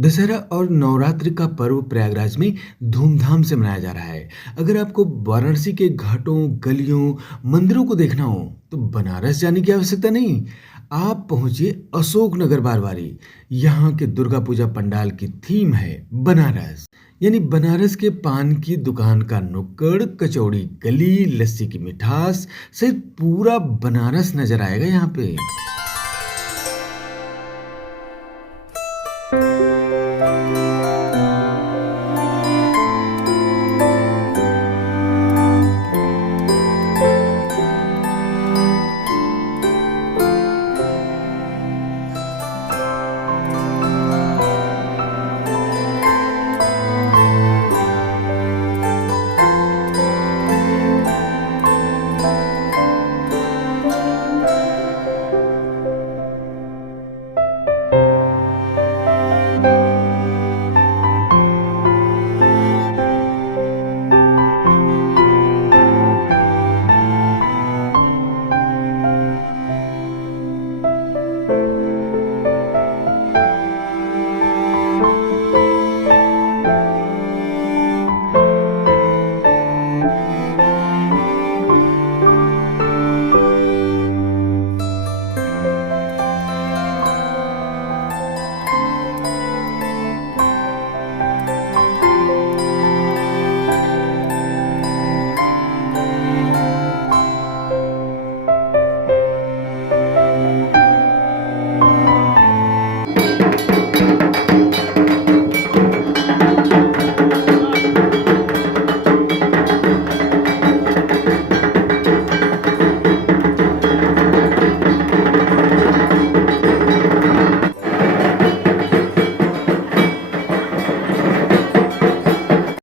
दशहरा और नवरात्रि का पर्व प्रयागराज में धूमधाम से मनाया जा रहा है। अगर आपको वाराणसी के घाटों, गलियों, मंदिरों को देखना हो, तो बनारस जाने की आवश्यकता नहीं। आप पहुंचिए अशोकनगर बारवारी। यहाँ के दुर्गा पूजा पंडाल की थीम है बनारस। यानी बनारस के पान की दुकान का नुक्कड़, कचौड़ी गली, लस्सी की मिठास सहित पूरा बनारस नजर आएगा यहाँ पे।